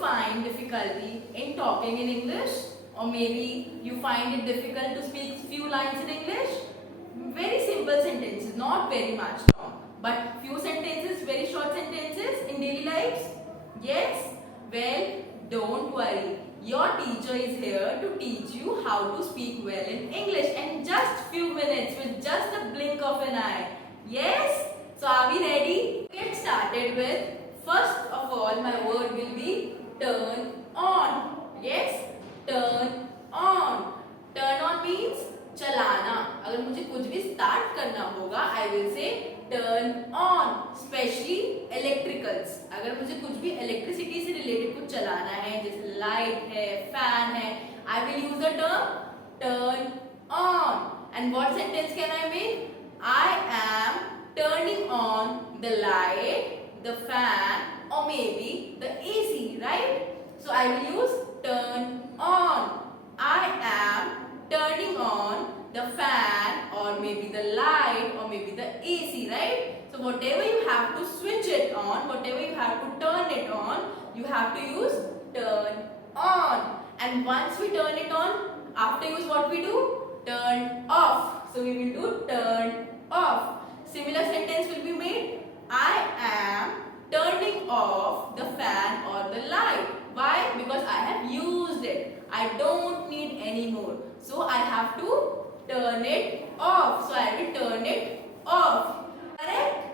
find difficulty in talking in English, or maybe you find it difficult to speak few lines in English? Very simple sentences, not very much long, but few sentences, very short sentences in daily lives. Yes? Well, don't worry. Your teacher is here to teach you how to speak well in English in just few minutes with just a blink of an eye. Yes? So are we ready? Get started with, first of all, my word will be turn on. Yes? Turn on. Turn on means चलाना. अगर मुझे कुछ भी start करना होगा, I will say turn on. Specially electricals, अगर मुझे कुछ भी इलेक्ट्रिसिटी से रिलेटेड कुछ चलाना है, जैसे लाइट है, फैन है, I will use the term turn on. And what sentence can I make? I am turning on the light, the fan, or maybe the AC, right? So I will use turn on. I am turning on the fan, or maybe the light, or maybe the AC, right? So whatever you have to switch it on, whatever you have to turn it on, you have to use turn on. And once we turn it on, after use what we do? Turn off. So we will do turn off. Similar sentence will be made. I am turning off the fan or the light. Why? Because I have used it. I don't need any more. So I have to turn it off. So I will turn it off. Correct?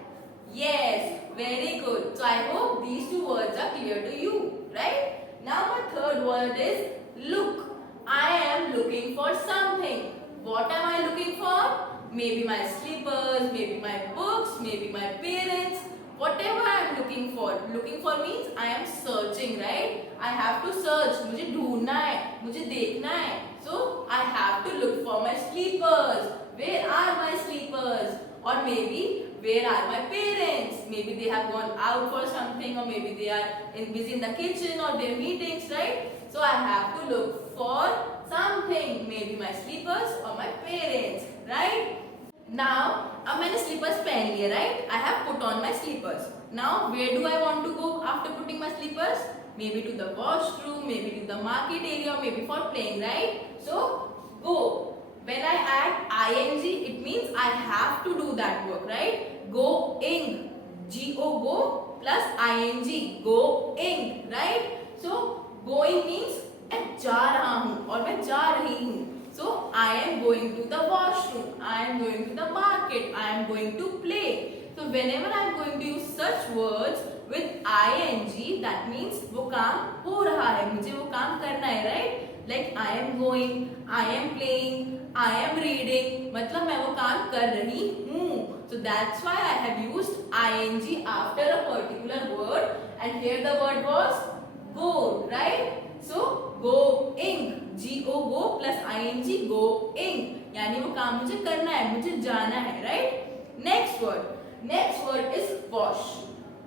Yes. Very good. So I hope these two words are clear to you. Right? Now my third word is look. I am looking for something. What am I looking for? Maybe my slippers, maybe my books, maybe my parents, whatever I am looking for. Looking for means I am searching, right? I have to search. मुझे ढूंढना है, मुझे देखना है. So I have to look for my slippers. Where are my slippers? Or maybe where are my parents? Maybe they have gone out for something, or maybe they are busy in the kitchen or their meetings, right? So I have to look for something. Maybe my slippers or my parents, right? Now, अब मैंने slippers पहन लिए, right? I have put on my slippers. Now, where do I want to go after putting my slippers? Maybe to the washroom, maybe to the market area, or maybe for playing, right? So, go. When I add ing, it means I have to do that work, right? Going. Go, go plus ing. Going, right? So, going means मैं जा रहा हूँ और मैं जा रही हूँ. So I am going to the washroom, I am going to the market, I am going to play. So whenever I am going to use such words with ing, that means वो काम हो रहा है, मुझे वो काम करना है, right? Like I am going, I am playing, I am reading, मतलब मैं वो काम कर रही हूँ. So that's why I have used ing after a particular word, and here the word was go, right? So going, go plus ing, going, यानी वो काम मुझे करना है, मुझे जाना है, right? Next word is wash.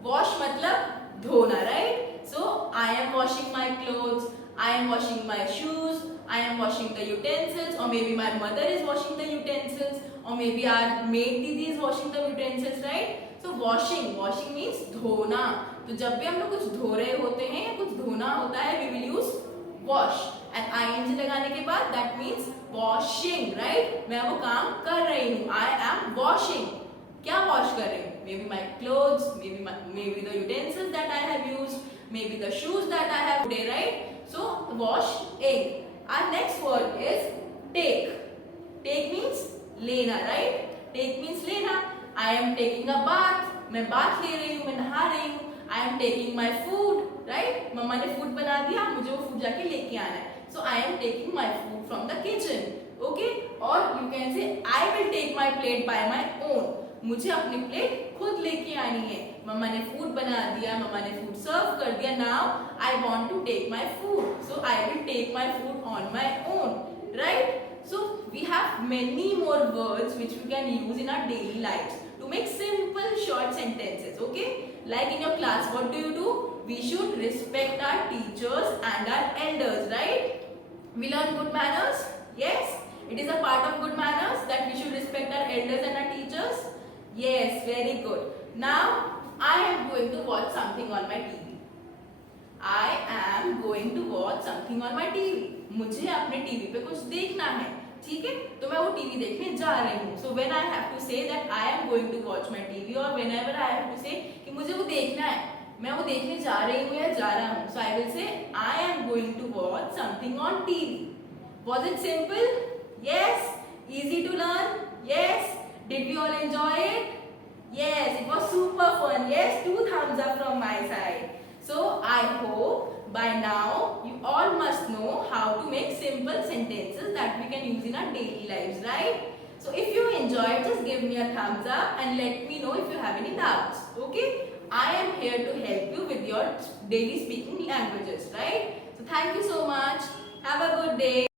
Wash मतलब धोना, right? So I am washing my clothes, I am washing my shoes, I am washing the utensils, or maybe my mother is washing the utensils, or maybe our maid didi is washing the utensils, right? So washing means धोना. तो जब भी हम लोग कुछ धो रहे होते हैं या कुछ धोना होता है, we will use wash. And ing लगाने के बाद that means washing, right? मैं वो काम कर रही हूँ. I am washing. क्या wash कर रही हूँ? Maybe my clothes, maybe the utensils that I have used, maybe the shoes that I have today, right? So washing. Our next word is take. Take means लेना, right? Take means लेना. I am taking a bath. मैं bath ले रही हूँ, मैं नहा रही हूँ. I am taking my food, right? मम्मा ने food बना दिया, मुझे वो food जाके लेके आना है. So I am taking my food from the kitchen, okay? Or you can say I will take my plate by my own. मुझे अपनी प्लेट खुद लेके आनी है. मम्मा ने food बना दिया, मम्मा ने food serve कर दिया. Now I want to take my food, so I will take my food on my own, right? So we have many more words which we can use in our daily lives to make simple short sentences, okay? Like in your class, what do? We should respect our teachers and our elders, right? We learn good manners. Yes, it is a part of good manners that we should respect our elders and our teachers. Yes, very good. Now I am going to watch something on my TV. I am going to watch something on my TV. मुझे अपने TV पे कुछ देखना है, ठीक है, तो मैं वो टीवी देखने जा रही हूँ. So when I have to say that I am going to watch my TV, or whenever I have to say कि मुझे वो देखना है, मैं वो देखने जा रही हूँ या जा रहा हूँ, so I will say I am going to watch something on TV. Was it simple? Yes. Easy to learn? Yes. Did we all enjoy it? Yes, it was super fun. Yes, 2 thumbs up from my side. So I hope by now you all must know how to make simple sentences that we can use in our daily lives, right? So if you enjoyed, just give me a thumbs up and let me know if you have any doubts. Okay? I am here to help you with your daily speaking languages, right? So thank you so much. Have a good day.